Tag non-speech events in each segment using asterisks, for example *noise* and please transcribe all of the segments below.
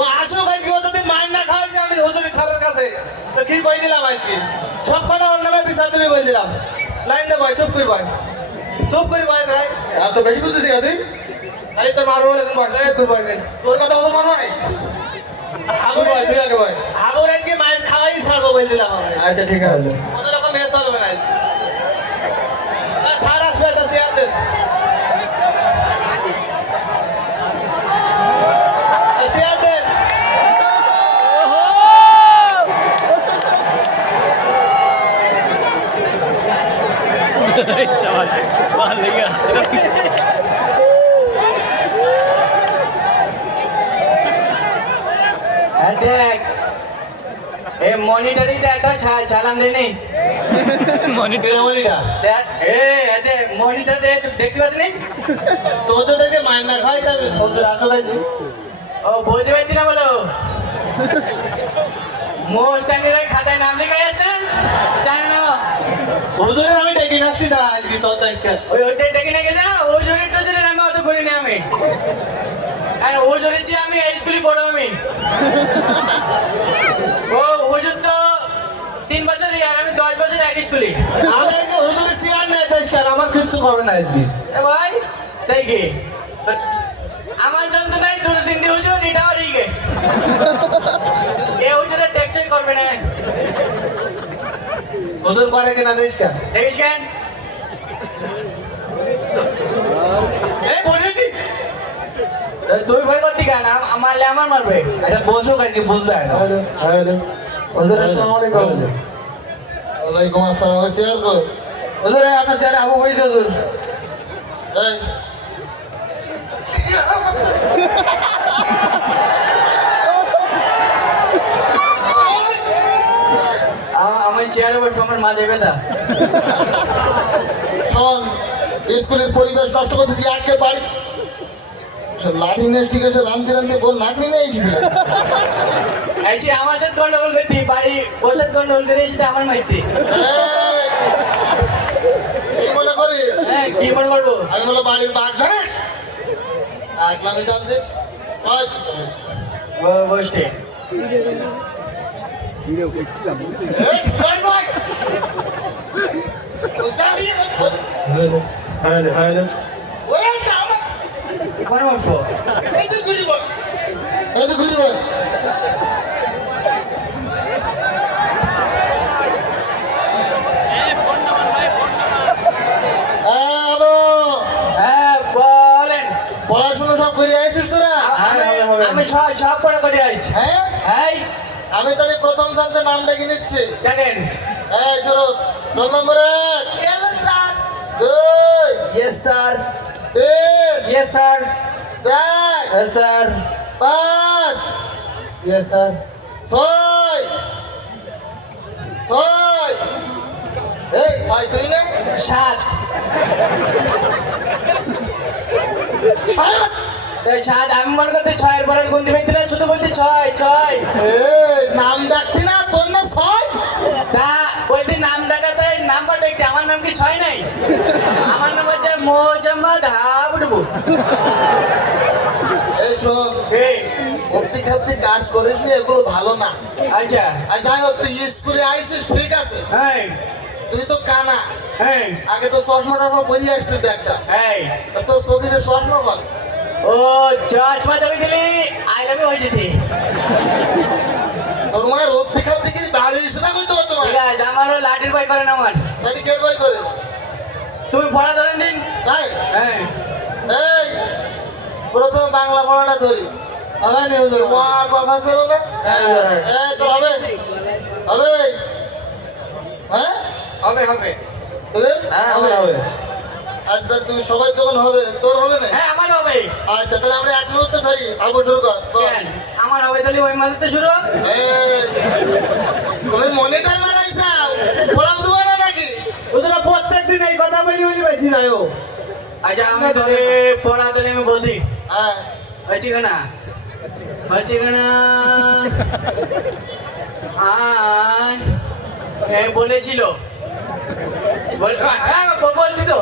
ও আসো ভাই ও যদি মাইন না খাওয়াইছে আমি হুজুরি স্যারের কাছে। তো কি কই দিলাম আজকে? সব কটা ওর নামে বিচার তুমি বই দিলাম। লাইন দে ভাই চুপ কর ভাই। চুপ কর ভাই ভাই। আর তো বেশি বুঝতেছি তুই। আরে তোর মারবো ভাই? এই ভাই তোর কথা মনে হয় আবু তুই ভাই তুই আগে ভাই আবু আজকে খাওয়াই ছাড়বো বই দিলাম আচ্ছা ঠিক আছে। কত রকম হেল্প চলবে না। স্যার আসবে একটা চেয়ার দেন চেয়ার দেন হ্যাঁ, পাচ্ছি তোদের দেখে মাইন খাওয়াই যাবে ও বলতে পারছি না বলো মোস্টাঙ্গের খাতায় নাম লেখা আছে হুজুরের আমি ডেকে রাখছি না আজকে আজকে ওই ওইটাই ডেকে নিয়ে গেছে ও জোরে টোজোরে নামে অত করি না আমি। আর ও জোরে চেয়ে আমি এই স্কুলে পড়ো আমি। ও হুজুর তো তিন বছর আর আমি দশ বছর এক স্কুলে আমি আজকে হুজুরের চেয়ার নেই তাই স্যার আমার কিছু হবে না আজকে। ভাই তাই কি? আমার যন্ত্র নাই দুটো তিনটে হুজুর এটাও রিগে এ টেকচই করবে না। হুজুর করে কিনা দেখিস কেন দেখিস কেন এই বলে দি তুই ভয় করতি কেন মারলে আমার মারবে। আচ্ছা বসো গাইছি বুঝবে হুজুর আসসালামু আলাইকুম। ওয়ালাইকুম আসসালাম কই? হুজুর আপনার চেয়ারে আবু হয়েছে হুজুর এই *laughs* আ- আমার চেয়ারে বসে আমার মা দেবে তা শোন স্কুলের পরিবেশ নষ্ট করতেছি আজকে বাড়ি সব লাঠি নিয়ে ঠিক আছে রানতে রানতে গোল নাকনি নিয়ে এসেছিল এসে আমার সাথে গন্ডগোল করতি বাড়ি বসে গন্ডগোল করে এসে আমার মাইতি। এই মনে করিস? হ্যাঁ কি মনে করব? আমি হলো বাড়ির বাঘ জানিস? আগলামি ডাল দে। বসতে ঘুরি হ্যাঁ। হ্যাঁ বলেন পড়াশোনা সব করে আইছিস তোরা আমি সব পড়া করে আসছি হ্যাঁ হ্যাঁ আমি তাহলে প্রথম সাথে নাম ডেকে নিচ্ছি? দেখেন এই চলো রোল নম্বর এক স্যার দুই ইয়েস স্যার তিন ইয়েস স্যার চার হ্যাঁ স্যার পাঁচ ইয়েস স্যার ছয় ছয়। এই ছয় তুই না। সাত। সাত? সাত আমি মনে করতে ছয়ের পরের গুনতে পারছি না শুধু বলছি ছয় ছয়। নাম ডাকতি না তোর না ছয়? তা নাম ডাকাতে নাম্বার দেখতে আমার নাম কি ছয় নাই? আমার নাম হচ্ছে মোজাম্মদ হাবুডুবু। এই শোন এই ভক্তি খাপ্তি কাজ করিস নি এগুলো ভালো না। আচ্ছা। হোক তুই স্কুলে আইসিস ঠিক আছে? হ্যাঁ। তুই তো কানা। হ্যাঁ। আগে তো চশমা টশমা পরে আসছিস একটা হ্যাঁ। তোর শরীরে চশমা বল। ও চশমা দেবে গেলে আই লাভ হয়ে যেতে তোর মায়ের ভক্তি খাপ্তি কি বাড়ি এসে না কইতে তোমার আমারও লাঠির ভয় করে না আমার। তাহলে কে বই করে? তুমি পড়া ধরেন দিন তাই? হ্যাঁ। এই প্রথম বাংলা পড়াটা ধরি। আমার নেই মা কথা ছিল না? এই তো হবে। হবে? হ্যাঁ হবে। হবে হ্যাঁ হবে হবে। আচ্ছা তুমি সবাই তখন হবে। তোর হবে না? হ্যাঁ আমার হবে। আচ্ছা তাহলে আমরা এক মুহূর্তে ধরি আবু শুরু কর আমার হবে তাহলে ওই মাঝে শুরু তুমি মনিটর বানাইছাও পড়াও না নাকি? হুজুর প্রত্যেক দিন এই কথা বলি বলি পাইছি না ও। আচ্ছা আমি তাহলে পড়া তাহলে আমি বলছি। হ্যাঁ। হচ্ছে কেনা? হচ্ছে কেনা? হ্যাঁ হ্যাঁ বলেছিল। বলছি তো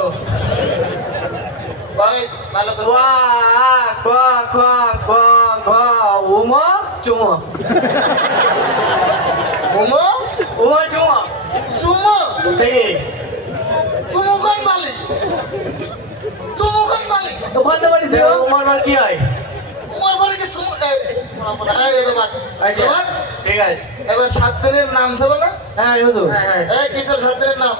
উমো চুমো উমো উমো মালিক তুমু কোন মালিক ওখান কি হয় উমার মার কি সুমো ঠিক আছে এবার ছাত্রের নাম ছিল না হ্যাঁ এই কিছু সাত নাম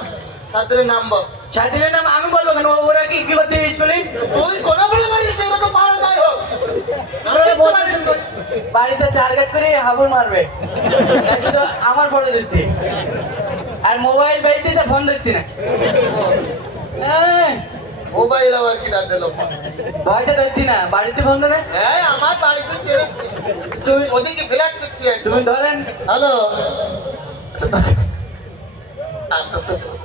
দিনের নাম বল স্বাধীনের নাম আমি বলব কেন? ওরা কি কি করতে স্কুলে তুই কোন বলে পারিস না, তো পারা যায় হোক। বাড়িতে টার্গেট করে মারবে। আমার দিচ্ছি আর মোবাইল বেঁচে তো ফোন না। হ্যাঁ, মোবাইল আবার কি ভয়টা ধরছি না। বাড়িতে ফোন দেবে? এই আমার বাড়িতে তুমি ওদিকে ফ্ল্যাট তুমি ধরেন hello.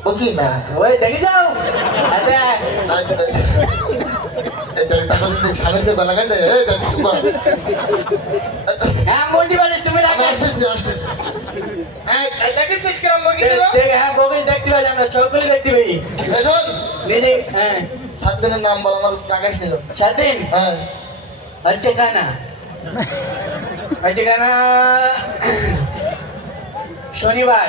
Pergi lah. Woi, dah hijau. Ada. Ada. Dari takut sih, sana tuh kalau kan eh tapi semua. Yang mau di mana tuh mereka? Justice, justice. Eh, lagi sih sekarang begini loh. Dek, yang bogus dekti lah, yang coklat dekti lagi. Betul. Ini, eh. সাত দিনের নাম বলো আমার টাকা ছিল সাত দিন হ্যাঁ হচ্ছে কানা হচ্ছে কানা শনিবার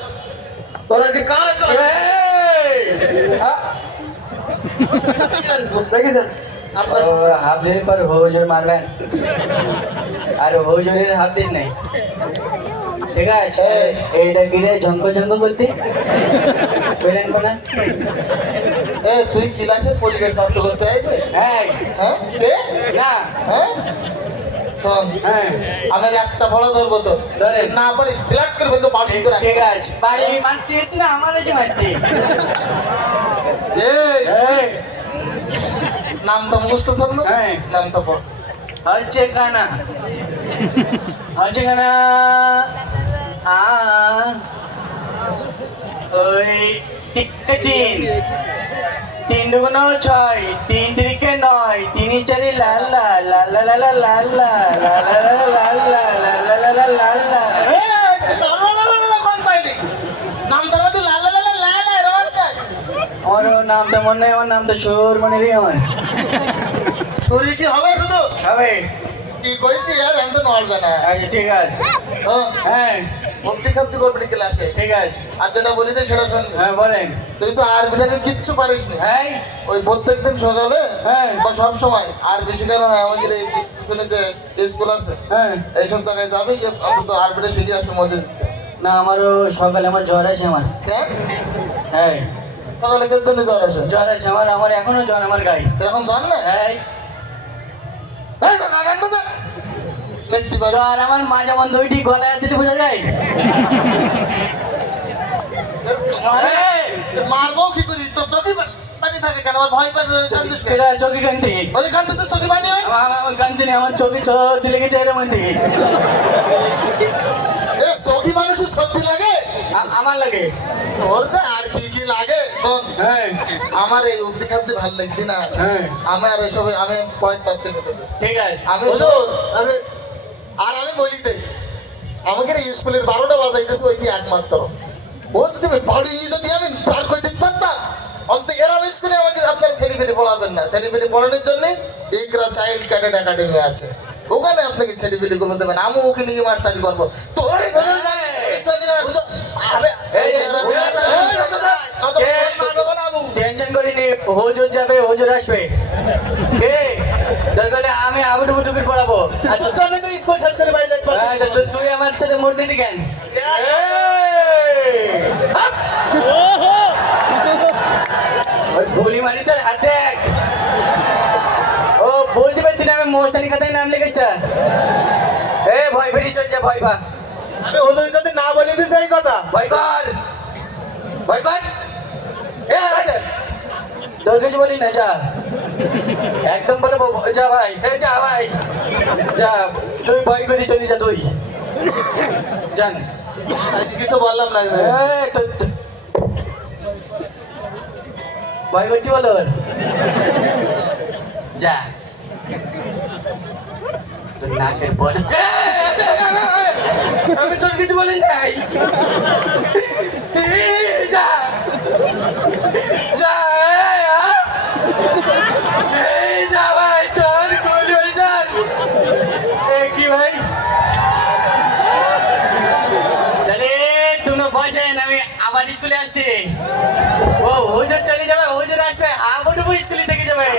তোরা কি দিন। পর হৌজর মারবেন আর হৌজরের হাফ দিন নেই। ঠিক আছে? এইটা কিরে ঝঙ্ক ঝঙ্ক করতে পেলেন কোনা তুই ক্লাসের পরিবেশ নষ্ট করতে হ্যাঁ। হ্যাঁ? না। হ্যাঁ? ফোন আমি একটা ফলো করবো তো না আবার সিলেক্ট করবে তো পাবি ঠিক আছে ভাই মানতে না আমার যে মানতে এই নামটা মুস্তাফা না নামটা পড় হচ্ছে কানা হচ্ছে কানা আ ওই তিন তিন দুগুণ ছয় তিন তিরিকে নয় তিন চারি লাল লাল লাল লাল লাল লাল লাল লাল লাল লাল লাল লাল লাল লাল এই, লা, লা, লা, লা, লা, কোন পাইলি? নামটা মধ্যে লা, লা, লা, লা, লা, লা, এরম আমার নামটা মনে নেই আমার নামটা সুর মনে রে আমার কি হবে শুধু হবে কি কইছি আর আমি তো নড়বে না আচ্ছা ঠিক আছে হ্যাঁ, হ্যাঁ করবি ক্লাসে ঠিক আছে। আর যেটা বলি সেটা শুনবি হ্যাঁ বলেন। তুই তো কিচ্ছু পারিস না হ্যাঁ। ওই প্রত্যেকদিন সকালে হ্যাঁ। বা সব সময় হয় আমাদের এই পিছনে যে স্কুল আছে হ্যাঁ। এইসব জায়গায় যাবি যে অন্তত শিখে আসতে মধ্যে দিতে? না আমারও সকালে আমার জ্বর আছে আমার। কেন হ্যাঁ। সকালে কেউ জন্য জ্বর আসে জ্বর আছে আমার আমার এখনও জ্বর আমার গায়ে। এখন জান না হ্যাঁ। আমার মা যেমন দুইটি গলায় দিতে বোঝা যায়? এই, মারবো কি করি তো চোখে পানি থাকে কেন? আমার ভয় পাই কান্দিস কেন? চোখে কান্তি ওই কান্দিস চোখে পানি হয়। আমার আমার নেই আমার চোখে চোখ দিলে গেছে এরকম থেকে এ চোখি মানুষের সত্যি লাগে? আমার লাগে। ওর যে আর কি কি লাগে? শোন হ্যাঁ। আমার এই উদ্দি খাদ্য ভালো লাগছে না। হ্যাঁ। আমার এসব আমি পয়েন্ট পাচ্ছি ঠিক আছে। আমি আমি আর আমি বলি দেই আমাকে এই স্কুলের বারোটা বাজাইতেছে ওই দিয়ে একমাত্র ও তুমি বাড়ি যদি আমি পার করে দিতে পারতাম অন্ত এরম স্কুলে আমাকে আপনার ছেলেপেলে পড়াবেন না ছেলেপেলে পড়ানোর জন্য ইকরা চাইল্ড ক্যাডেট একাডেমি আছে ওখানে আপনাকে ছেলেপেলে গুলো দেবেন আমি ওকে নিয়ে মাস্টারি করব তোর টেনশন করিনি হুজুর যাবে হুজুর আসবে আমি আবু ডুবু ডুবি পড়াবো। তুই- স্কুল শেষ করে বাড়ি তুই- আমার সাথে মোট কেন? গুলি মারি তোর হাত দেখ। ও বলতে পারছি না আমি মোস্তানি খাতায় নাম লিখেছিস এ ভয় পেরিস যা ভয় পা। আমি হুজুর যদি না বলি দিস এই কথা। ভয় কর। ভয় কর। এ বলি না যা। একদম বলে যা ভাই যা ভাই। যা তুই চলি যা কিছু বললাম না করছি বলো? যা। তোর নাকের বল আমি তোর কিছু বলি নাই। যা। যা। স্কুলে আসছি ও হুজুর চলে যাবে হুজুর আসবে আবার স্কুলে থেকে যাবে।